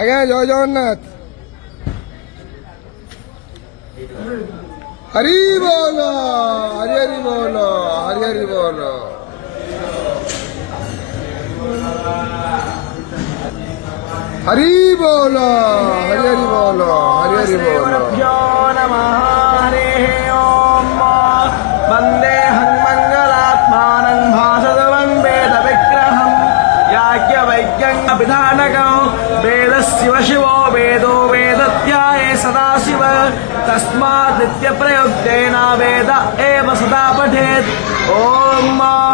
আগে জয় জগন্নাথ। হরি বল, হরি হরি বল, হরি হরি বল। হরি বল, হরি হরি বল, হরি হরি বল। वन्देऽहं मङ्गलात्मानं भासदवं वेदविग्रहं याज्ञवैज्ञङ्गविधानकं वेदशिव शिवो वेदो वेदत्याये सदाशिव तस्मात् नित्यप्रयुक्तेन वेद एव सदा पठेत्। ॐ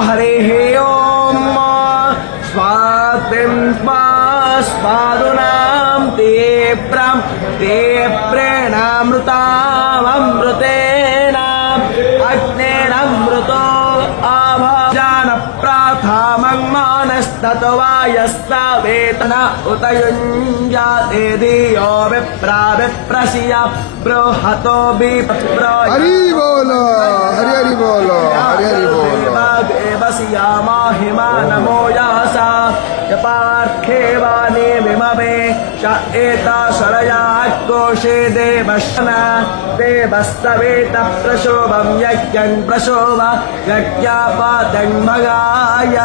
हरिः ॐ स्वातिं स्वादुनां तीव्रेणामृतामृतेन अग्नेरमृतो आभाजानप्राथामं मानस्तत्वायस्सा वेतन उत युञ्जाते धियो विप्रा विप्रसिया बृहतो विप्रो हरि बोल, हरि हरि बोल, हरि हरि बोल। देवस्यामा हिमा नमो यासा पार्थेवानि विमवे च एता शरया कोशे देवशना देवस्तवेत प्रशोभं यज्ञं प्रशोभ यज्ञापादं मगाय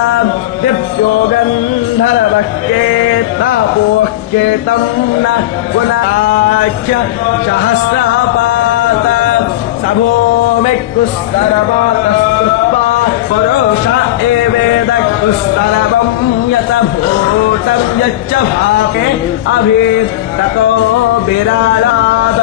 दिव्यो गन्धर्वकेतापोकेतं न पुनराख्य सहस्रपात सभूमिकुस्तरपातस्तुत्वा पुरुष एवेदकुस्तरवं यत भूतं यच्च भावे अभि ततो विरालाद